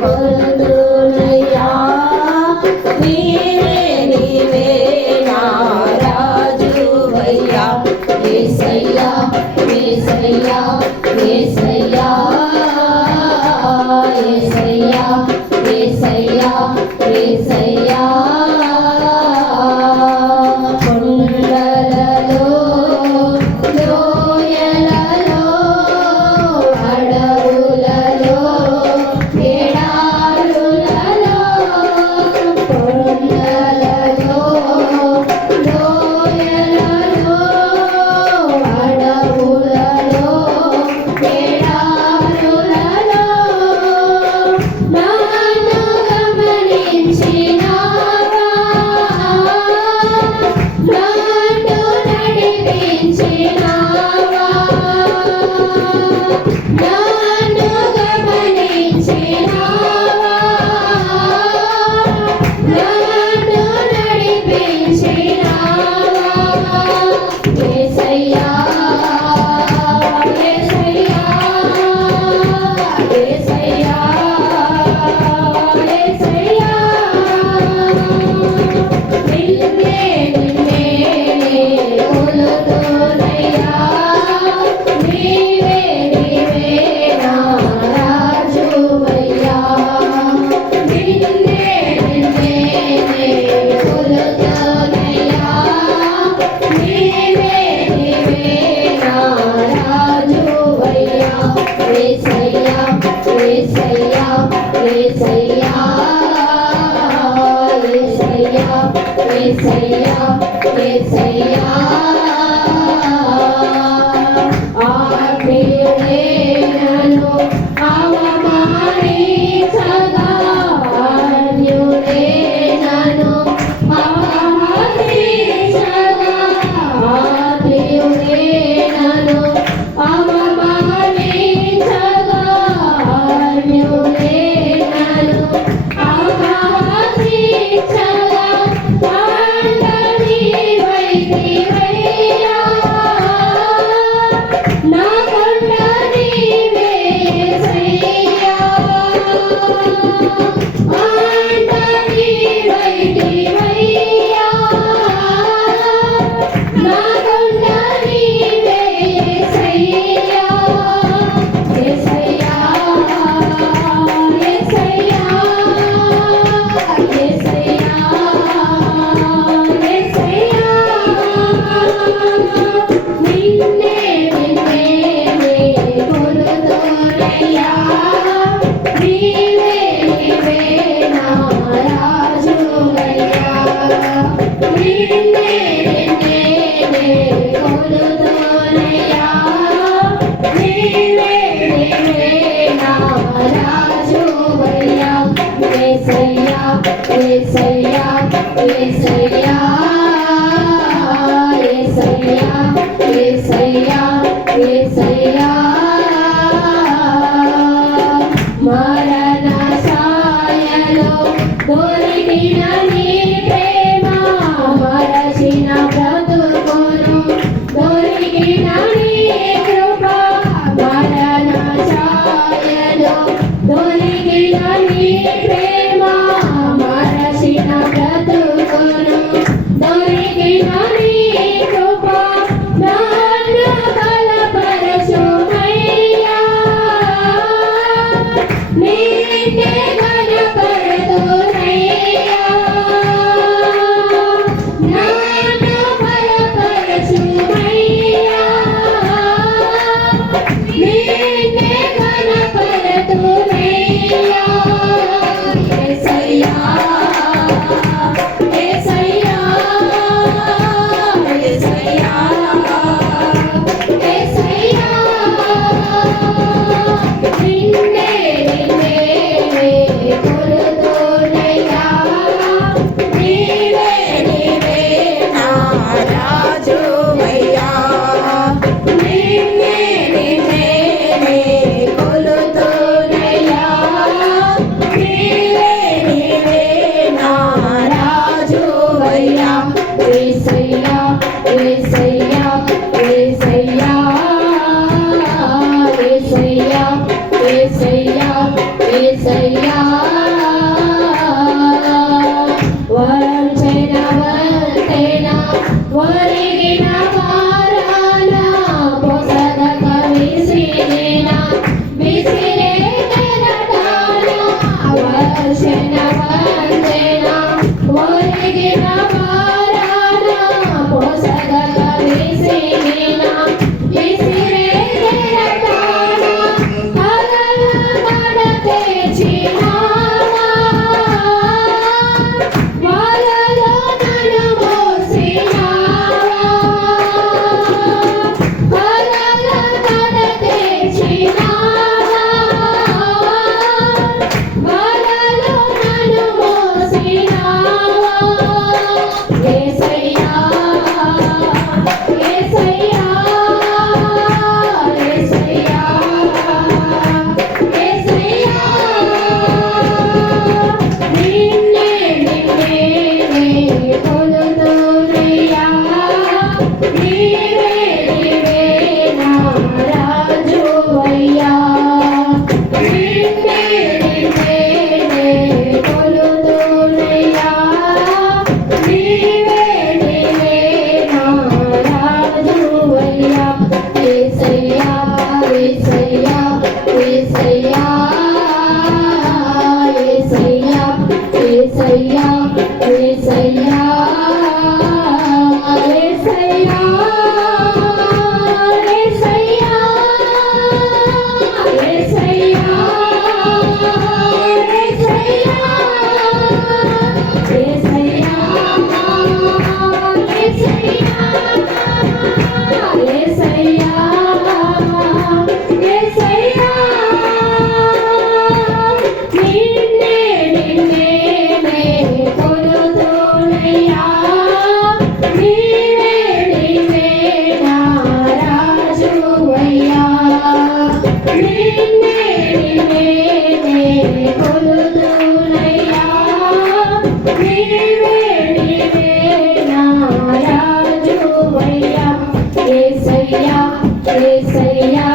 కొలుదునయ్యా నీవే నీవే నా రాజువయ్యా యేసయ్యా యేసయ్యా యేసయ్యా యేసయ్యా యేసయ్యా యేసయ్యా కొండలలో లోయలలో అడవులలో ఎడారులలో కొండలలో లోయలలో అడవులలో ఎడారులలో నన్ను గమనించినావా నన్ను నడిపించినావా నన్ను గమనించినావా నన్ను నడిపించినావా యేసయ్యా యేసయ్యా యేసయ్యా యేసయ్యా నిన్నే నిన్నే కొలుదునయ్యా నీవే నీవే నా రాజువయ్యా నిన్నే నిన్నే కొలుదునయ్యా నీవే నీవే నా రాజువయ్యా యేసయ్యా యేసయ్యా యేసయ్యా యేసయ్యా యేసయ్యా యేసయ్యా ఆత్మీయుడే నన్ను అవమానించగా అన్యుడే నన్ను అవమానించగా ఆత్మీయుడే నన్ను అవమానించగా అన్యుడే నన్ను అవమానించగా అండని వైదివయ్యా నా కొండ నీవే యేసయ్యా అండని వైదివయ్యా నా కొండ నీవే యేసయ్యా యేసయ్యా యేసయ్యా యేసయ్యా యేసయ్యా నిన్నే నిన్నే కొలుదునయ్యా నీవే నీవే నా రాజువయ్యా నిన్నే నిన్నే కొలుదునయ్యా నీవే నీవే నా రాజువయ్యా యేసయ్యా యేసయ్యా యేసయ్యా యేసయ్యా యేసయ్యా యేసయ్యా మరణ సాయలో దొరికిన నీ ప్రేమ మరచిన బ్రతుకును దొరికిన నీ కృప మరణ సాయలో దొరికిన నీ ప్రేమ మరచిన బ్రతుకును దొరికిన నీ కృప నన్ను బలపరచుమయ్యా నిన్నే ఘనపరతునయ్యా నన్ను బలపరచుమయ్యా నిన్నే ఘనపరతునయ్యా యేసయ్యా యేసయ్యా యేసయ్యా యేసయ్యా నిన్నే నిన్నే కొలుదునయ్యా నీవే నీవే నా రాజువయ్యా నిన్నే నిన్నే కొలుదునయ్యా నీవే నీవే నా రాజువయ్యా యేసయ్యా యేసయ్యా యేసయ్యా యేసయ్యా యేసయ్యా యేసయ్యా దర్శన వందన ఒరిగిన వారాన పోసగక విసిగిన విసిరే కెరటాన కలల కడ తెచ్చినావా వాలలో నన్ను మోసినావా కలల కడ తెచ్చినావా వాలలో నన్ను మోసినావా యేసయ్యా యేసయ్యా యేసయ్యా యేసయ్యా నిన్నే కొలుతునయ్యా నీవే నీవే నా రాజువయ్యా నిన్నే కొలుతునయ్యా నీవే నీవే నా రాజువయ్యా యేసయ్యా యేసయ్యా యేసయ్యా యేసయ్యా యేసయ్యా యేసయ్యా యేసయ్యా యేసయ్యా యేసయ్యా యేసయ్యా యేసయ్యా